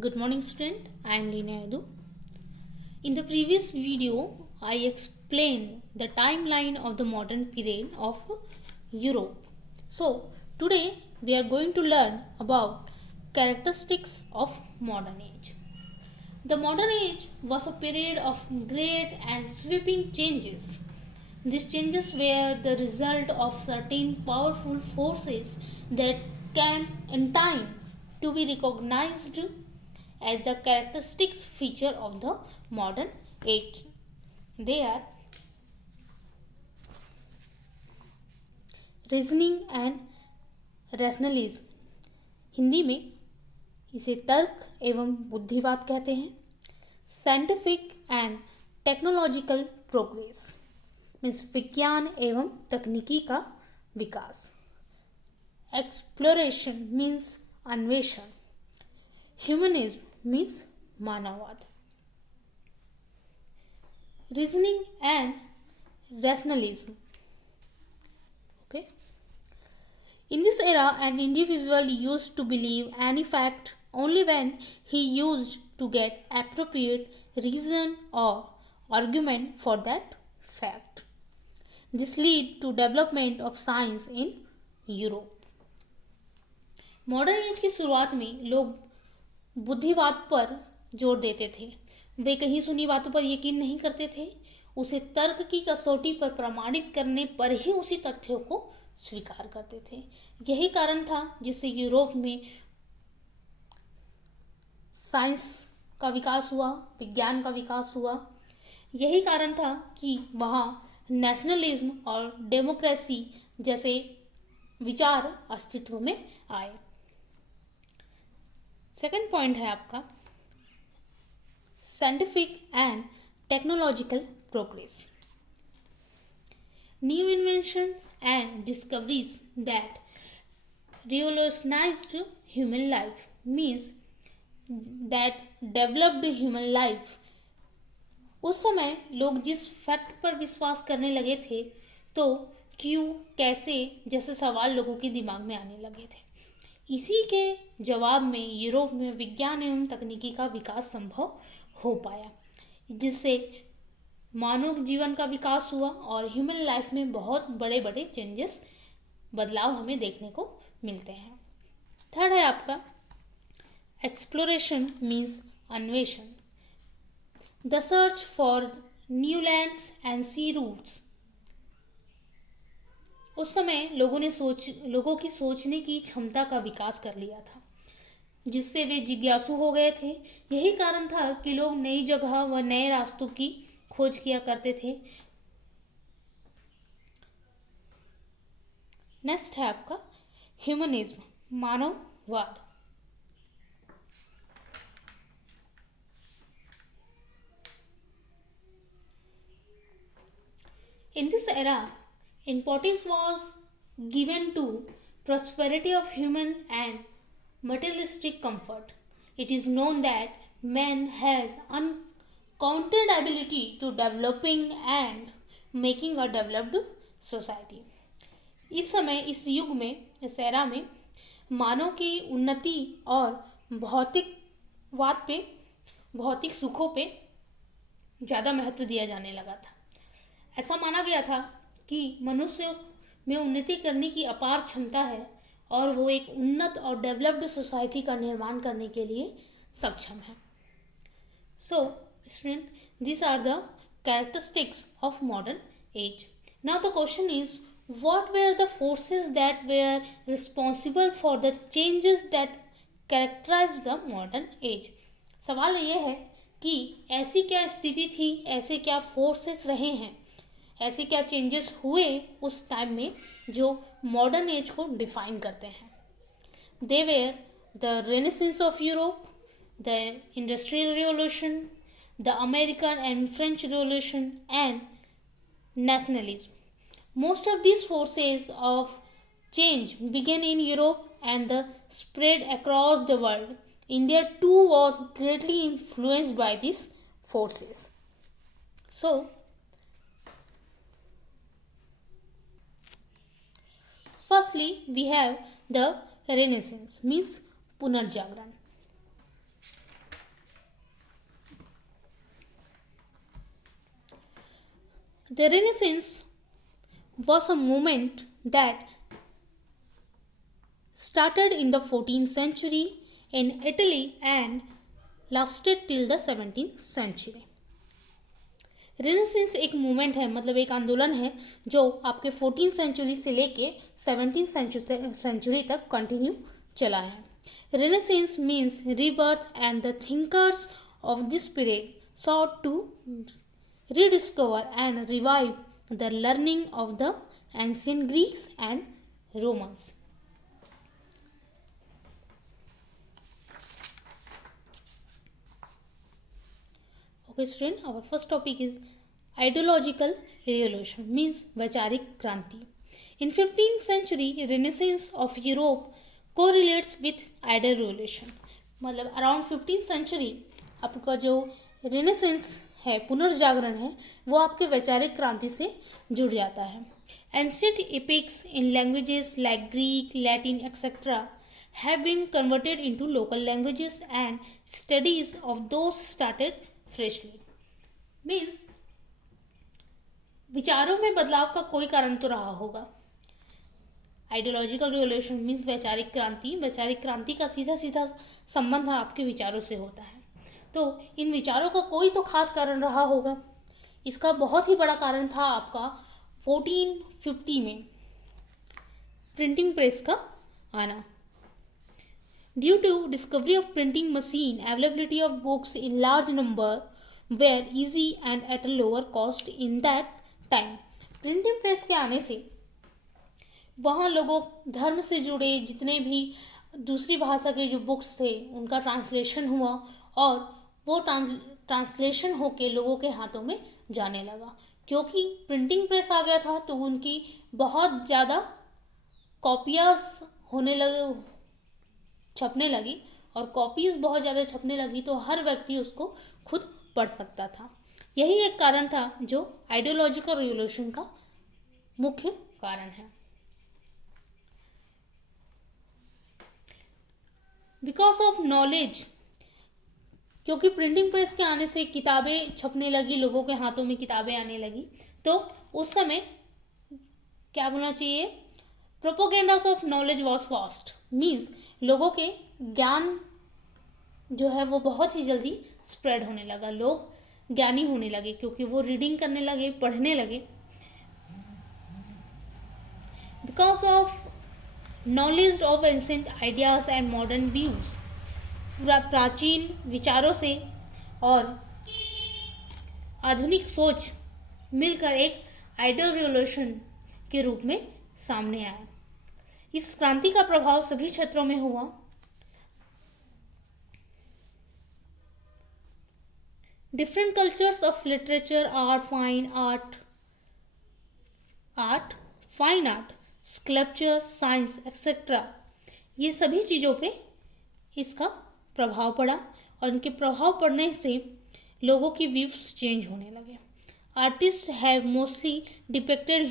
Good morning student, I am Leena Edu. In the previous video, I explained the timeline of the modern period of Europe. So today we are going to learn about characteristics of modern age. The modern age was a period of great and sweeping changes. These changes were the result of certain powerful forces that came in time to be recognized as the characteristic feature of the modern age. They are reasoning and rationalism, Hindi में इसे तर्क एवं बुद्धिवाद कहते हैं. Scientific and technological progress means विज्ञान एवं तकनीकी का विकास. एक्सप्लोरेशन मीन्स अन्वेषण. ह्यूमनिज्म मीन्स मानववाद. Reasoning and rationalism. Okay. In this era, an individual used to believe any fact only when he used to get appropriate reason or argument for that fact. This led to development of science in Europe. Modern age की शुरुआत में लोग बुद्धिवाद पर जोर देते थे. वे कहीं सुनी बातों पर यकीन नहीं करते थे. उसे तर्क की कसौटी पर प्रमाणित करने पर ही उसी तथ्यों को स्वीकार करते थे. यही कारण था जिससे यूरोप में साइंस का विकास हुआ, विज्ञान का विकास हुआ. यही कारण था कि वहाँ नेशनलिज्म और डेमोक्रेसी जैसे विचार अस्तित्व में आए. सेकंड पॉइंट है आपका scientific and technological progress. New inventions and discoveries that revolutionized human life means that developed human life. उस समय लोग जिस फैक्ट पर विश्वास करने लगे थे तो क्यों, कैसे जैसे सवाल लोगों के दिमाग में आने लगे थे. इसी के जवाब में यूरोप में विज्ञान एवं तकनीकी का विकास संभव हो पाया, जिससे मानव जीवन का विकास हुआ और ह्यूमन लाइफ में बहुत बड़े बड़े चेंजेस, बदलाव हमें देखने को मिलते हैं. थर्ड है आपका एक्सप्लोरेशन मीन्स अन्वेषण. The search for new lands and sea routes. उस समय लोगों की सोचने की क्षमता का विकास कर लिया था, जिससे वे जिज्ञासु हो गए थे. यही कारण था कि लोग नई जगह व नए रास्तों की खोज किया करते थे. नेक्स्ट है आपका ह्यूमनिज्म, मानववाद. In this era, importance was given to prosperity of human and materialistic comfort. It is known that man has uncounted ability to developing and making a developed society. इस समय, इस युग में, इस एरा में मानव की उन्नति और भौतिकवाद पे, भौतिक सुखों पे ज़्यादा महत्व दिया जाने लगा था. ऐसा माना गया था कि मनुष्य में उन्नति करने की अपार क्षमता है और वो एक उन्नत और डेवलप्ड सोसाइटी का निर्माण करने के लिए सक्षम है. So, student, these are the characteristics of modern age. Now the question is, what were the forces that were responsible for the changes that characterized the modern age? सवाल यह है कि ऐसी क्या स्थिति थी, ऐसे क्या फोर्सेस रहे हैं, ऐसे क्या चेंजेस हुए उस टाइम में जो मॉडर्न एज को डिफाइन करते हैं. They were the renaissance of Europe, the industrial revolution, the American and French revolution and nationalism. Most of these forces of change began in Europe and the spread across the world. India too was greatly influenced by these forces. So, firstly, we have the Renaissance means पुनर्जागरण. The Renaissance was a movement that started in the 14th century in Italy and lasted till the 17th century. Renaissance एक movement है, मतलब एक आंदोलन है जो आपके 14th century से लेके 17th सेंचुरी तक कंटिन्यू चला है. Renaissance means rebirth and the thinkers of this period sought to rediscover and revive the learning of the ancient Greeks and Romans. Okay student, our first topic is ideological revolution, means वैचारिक क्रांति. In 15th century, Renaissance of Europe correlates with ideal revolution. मतलब around 15th century आपका जो Renaissance है, पुनर्जागरण है, वो आपके वैचारिक क्रांति से जुड़ जाता है. Ancient epics in languages like Greek, Latin, etc. have been converted into local languages and studies of those started freshly. Means विचारों में बदलाव का कोई कारण तो रहा होगा. आइडियोलॉजिकल रिवोल्यूशन मीन्स वैचारिक क्रांति. वैचारिक क्रांति का सीधा सीधा संबंध आपके विचारों से होता है. तो इन विचारों का कोई तो खास कारण रहा होगा. इसका बहुत ही बड़ा कारण था आपका 1450 में प्रिंटिंग प्रेस का आना. Due to discovery of printing machine, availability of books in large number were easy and at a lower cost in that time. Printing press के आने से वहाँ लोगों धर्म से जुड़े जितने भी दूसरी भाषा के जो बुक्स थे उनका ट्रांसलेशन हुआ और वो ट्रांसलेशन होके लोगों के हाथों में जाने लगा. क्योंकि प्रिंटिंग प्रेस आ गया था तो उनकी बहुत ज़्यादा कॉपियाज छपने लगी और कॉपीज़ बहुत ज़्यादा छपने लगी तो हर व्यक्ति उसको खुद पढ़ सकता था. यही एक कारण था जो आइडियोलॉजिकल रिवोल्यूशन का मुख्य कारण है. बिकॉज ऑफ नॉलेज, क्योंकि प्रिंटिंग प्रेस के आने से किताबें छपने लगी, लोगों के हाथों में किताबें आने लगी, तो उस समय क्या बोलना चाहिए, propaganda of knowledge was fast. Means लोगों के ज्ञान जो है वो बहुत ही जल्दी स्प्रेड होने लगा. लोग ज्ञानी होने लगे क्योंकि वो रीडिंग करने लगे, पढ़ने लगे. Because of knowledge of ancient ideas and modern views, प्राचीन विचारों से और आधुनिक सोच मिलकर एक आइडियल रिवोल्यूशन के रूप में सामने आया. इस क्रांति का प्रभाव सभी क्षेत्रों में हुआ. Different cultures of literature, fine art, sculpture, science etcetera, ये सभी चीज़ों पे इसका प्रभाव पड़ा और इनके प्रभाव पड़ने से लोगों की व्यूज चेंज होने लगे. Artist have mostly depicted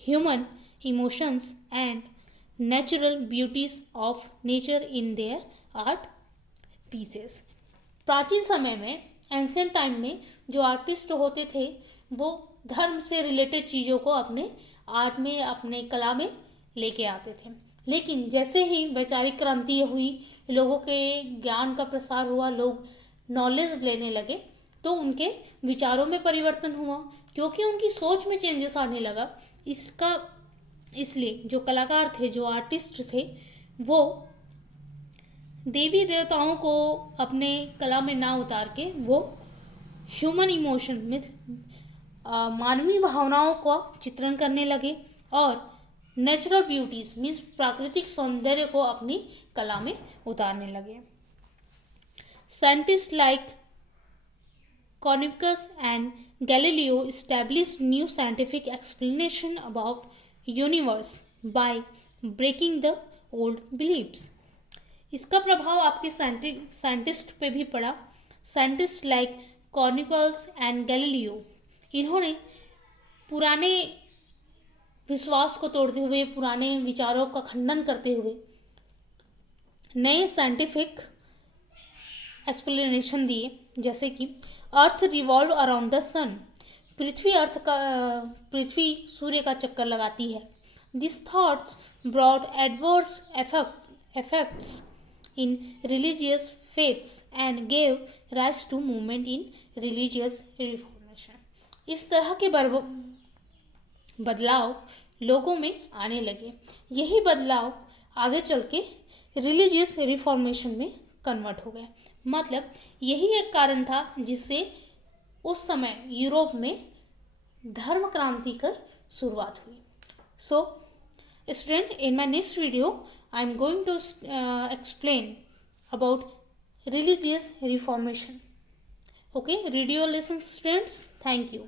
human emotions and natural beauties of nature in their art pieces. प्राचीन समय में, एंशिएंट टाइम में जो आर्टिस्ट होते थे वो धर्म से रिलेटेड चीज़ों को अपने आर्ट में, अपने कला में लेके आते थे. लेकिन जैसे ही वैचारिक क्रांति हुई, लोगों के ज्ञान का प्रसार हुआ, लोग नॉलेज लेने लगे, तो उनके विचारों में परिवर्तन हुआ क्योंकि उनकी सोच में चेंजेस आने लगा. इसलिए जो कलाकार थे, जो आर्टिस्ट थे, वो देवी देवताओं को अपने कला में ना उतार के वो ह्यूमन इमोशन में मानवीय भावनाओं का चित्रण करने लगे और नेचुरल ब्यूटीज मीन्स प्राकृतिक सौंदर्य को अपनी कला में उतारने लगे. Scientist like Copernicus and Galileo established new scientific explanation about universe by breaking the old beliefs. इसका प्रभाव आपके साइंटिस्ट पे भी पड़ा. Scientist like Copernicus and Galileo, इन्होंने पुराने विश्वास को तोड़ते हुए, पुराने विचारों का खंडन करते हुए नए साइंटिफिक एक्सप्लेनेशन दिए. जैसे कि अर्थ रिवॉल्व अराउंड द सन, पृथ्वी सूर्य का चक्कर लगाती है. These thoughts brought adverse effects in religious faiths and gave rise to movement in religious reformation. इस तरह के बदलाव लोगों में आने लगे. यही बदलाव आगे चल के रिलीजियस रिफॉर्मेशन में कन्वर्ट हो गए. मतलब यही एक कारण था जिससे उस समय यूरोप में धर्म क्रांति की शुरुआत हुई. So student, in my next video I am going to explain about religious reformation. Okay, read your lessons, students. Thank you.